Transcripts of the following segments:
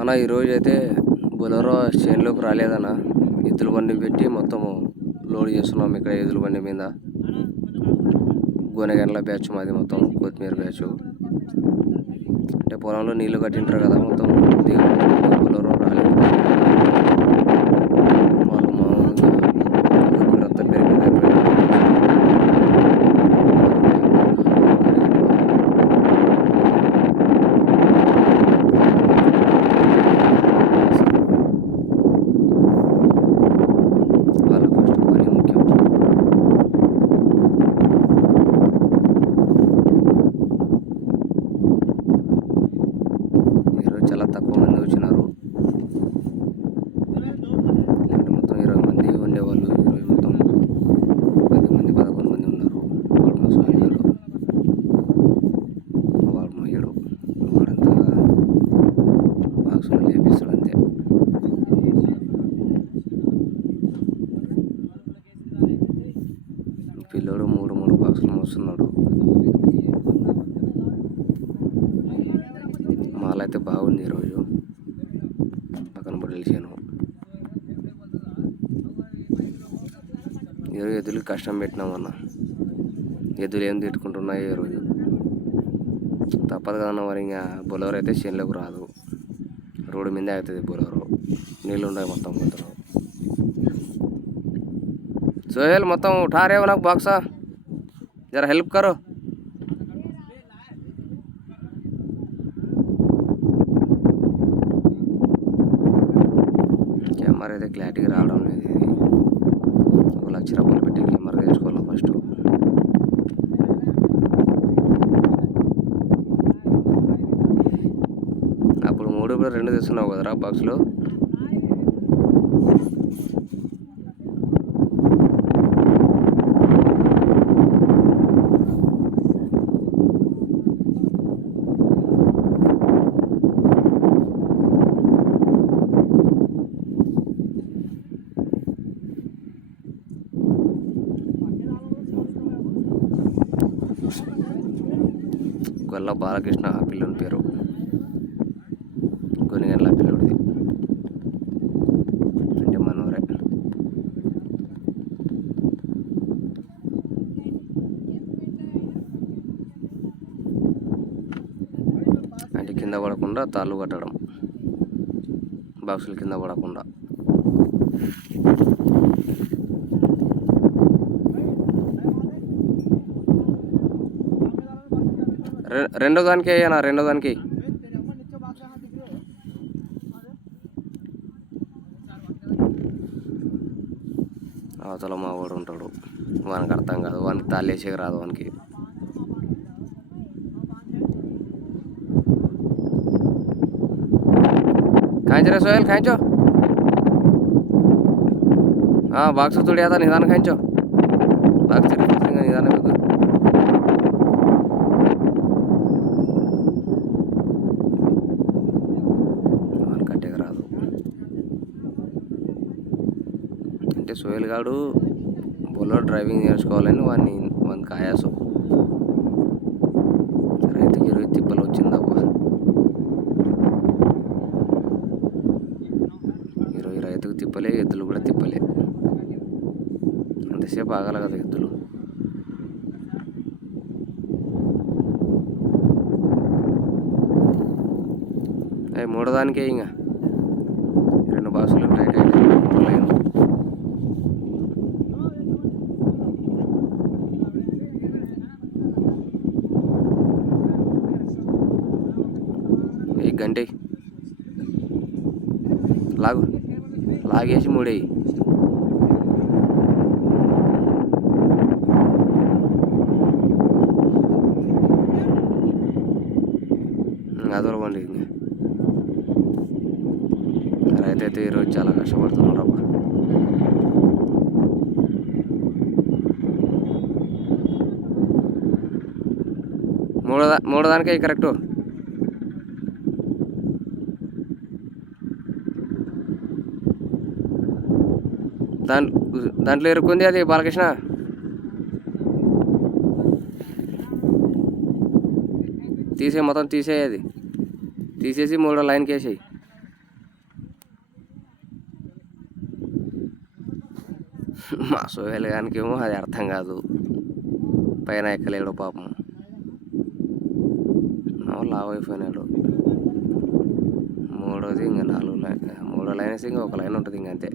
అన్న ఈరోజు అయితే బొలరో చేనులోకి రాలేదన్న. ఎద్దుల బండి పెట్టి మొత్తము లోడ్ చేస్తున్నాం ఇక్కడ ఎద్దుల బండి మీద. గోనెగండ్ల బ్యాచ్ మాది మొత్తం కొత్తిమీర బ్యాచ్. అంటే పొలంలో నీళ్ళు కట్టింటారు కదా మొత్తం. బొలరో రాలేదు వాళ్ళు మామూలుగా కొత్తిమీర అంతా పెరిగింది అయిపోయింది. వాళ్ళ ఫస్ట్ పని ముఖ్యం ఈరోజు చాలా తక్కువ మంది వచ్చినారు లేదంటే మొత్తం ఇరవై మంది ఉండేవాళ్ళు ఈరోజు మొత్తం పది మంది పదకొండు మంది ఉన్నారు వాడు మా స్వామి గారు వాడు మా ఏడు వాడంతా బాక్సులు లేపిస్తాడు అంతే పిల్లోడు మూడు మూడు బాక్సులు మోస్తున్నాడు మాల అయితే బాగుంది ఈరోజు పక్కన పొడిలిసాను ఈరోజు ఎదురు కష్టం పెట్టినామన్నా ఎదురు ఏం తిట్టుకుంటున్నాయి ఈరోజు తప్పదు కదన్న మరి ఇంకా బొలవర్ అయితే చేనులోకి రాదు. రోడ్డు మీదే అవుతుంది బొలవరు నీళ్ళు ఉండవు మొత్తం మొత్తం సోహెల్ మొత్తం ఠారేవో నాకు బాక్సా? జర హెల్ప్ కరో. మూడు కూడా రెండు తెస్తున్నావు కదరా బాక్స్లో? గొల్ల బాలకృష్ణ ఆ పిల్లని పేరు కొనిగండ్ల పిల్లోడిది అంటే మనోరే అంటే కింద పడకుండా తాళ్ళు కట్టడం. బాక్సులు కింద పడకుండా. రె- రెండో దానికి అయ్యానా రెండో దానికి. అవతల మా వాడు ఉంటాడు. వానికి అర్థం కాదు. వానికి తాళేసేకి రాదు వానికి. ખાંચ રે सोहेल ખાંચો हाँ बाग से तोड़िया था ખાંચો બાગ बाग से બધું రాదు అంటే సోయల్ గాడు బుల్లెట్ డ్రైవింగ్ నేర్చుకోవాలని వాడిని వానికి కాయాసం రైతుకి ఇరవై తిప్పలు వచ్చింది తిప్పలే ఎద్దులు కూడా తిప్పలే. అంతసేపు ఆగల కదా ఎద్దులు. అవి మూడో దానికే ఇంకా. రెండు బాక్సులు టైట్ అయితే లైన్ ఈ గంటే లాగు. లాగేసి మూడేయి. అదొరవండి ఇంక. రైతు అయితే ఈరోజు చాలా కష్టపడుతున్నాడు అబ్బా. మూడో దా- కరెక్టు. దాంట్లో దాంట్లో ఇరుక్కుంది అది బాలకృష్ణ. తీసే మొత్తం తీసేయి అది. తీసేసి మూడో లైన్కి వేసేయి మా సోహెల్గానికేమో అది అర్థం కాదు. పైన ఎక్కలేడు పాపం. లావు అయిపోయినాడు మూడోది ఇంకా నాలుగు లైన్. మూడో లైన్ వేసి ఇంకా ఒక లైన్ ఉంటుంది ఇంక అంతే.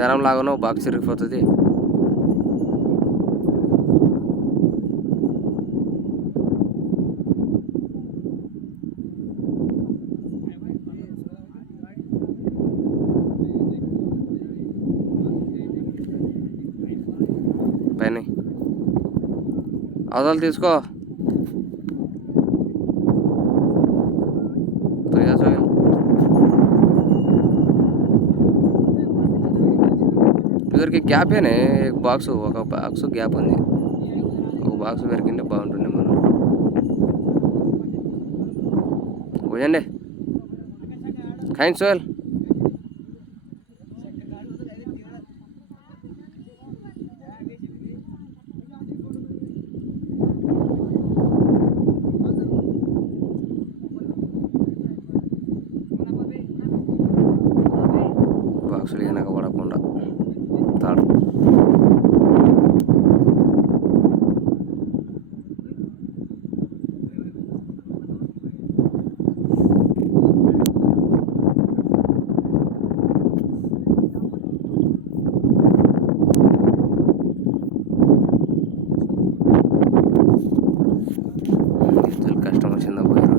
నిదానం లాగానో బాక్స్ ఇరిగిపోతుంది పైన. అదలు తీసుకో తొయ్యా సోహెల్. ఇద్దరికి గ్యాప్ ఏనే బాక్స్ ఒక బాక్స్ గ్యాప్ ఉంది. ఒక బాక్స్ పెరిగింటే బాగుంటుండే మనం. పోయండి. ఖాయిన్ సోహెల్ బాక్సులు వెనక పడకుండా తాడు ఎద్దులు కష్టం వచ్చిందా పోయారు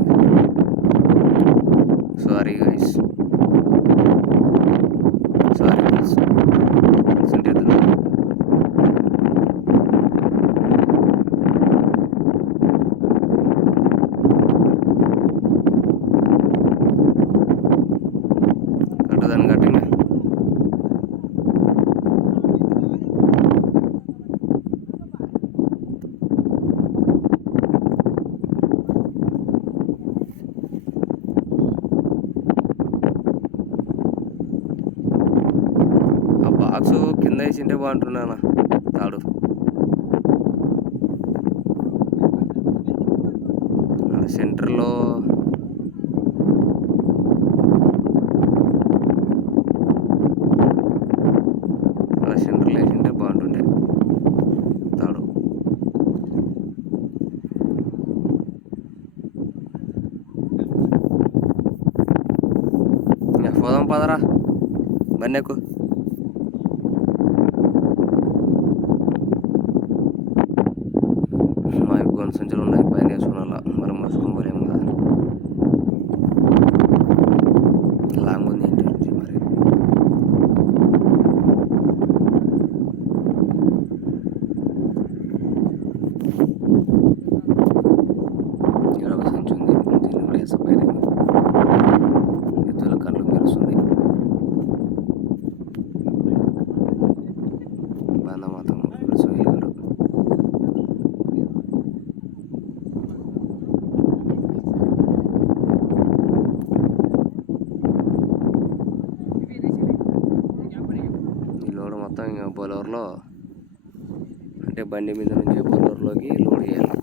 సారీ గైస్ సారీ గైస్ ఎద్దులు కట్టదాన్ని కట్టింగా ఆ బాక్స్ కింద వేసింటే బాగుంటున్నానా తాడు. ఆడ సెంటర్లో ఆడ సెంటర్లో బాగుంటుండే. తాడు. పోదాం పదరా. బన్నెక్కు మా గొంతు సంచులు ఉన్నాయి. పైన వేసుకున్నాను మరి మసుకుని పోలేము కదా లాంగ్ ఉంది ఏంటి రుచి మరి ఇక్కడ ఒక సంచి ఉంది దీన్ని కూడా వేస్తా పైన ఎద్దుల కళ్ళు మెరుస్తుంది బంధమాతం సోహిల్ గారు ఈ లోడ్ మొత్తం ఇంకా బొలవర్లో అంటే బండి మీద నుంచి బొలవర్లోకి లోడ్ చేయాలి.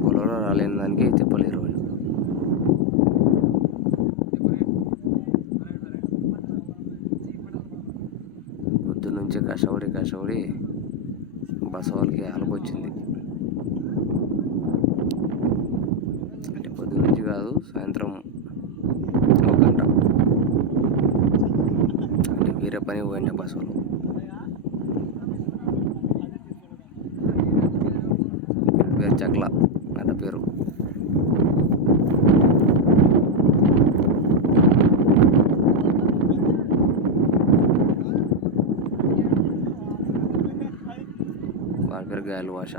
బొలవర్ రాలేని దానికి చెప్పలేరు వాళ్ళు పొద్దు నుంచి కష్టపడి కష్టపడి బస్సు వాళ్ళకి అలుపు అంటే పొద్దు నుంచి కాదు సాయంత్రం ఒక గంట అంటే వేరే పని పోయిండే బస్ వాళ్ళు పేరు చక్ల అన్న పేరు వాడి పేరు గాయలు భాష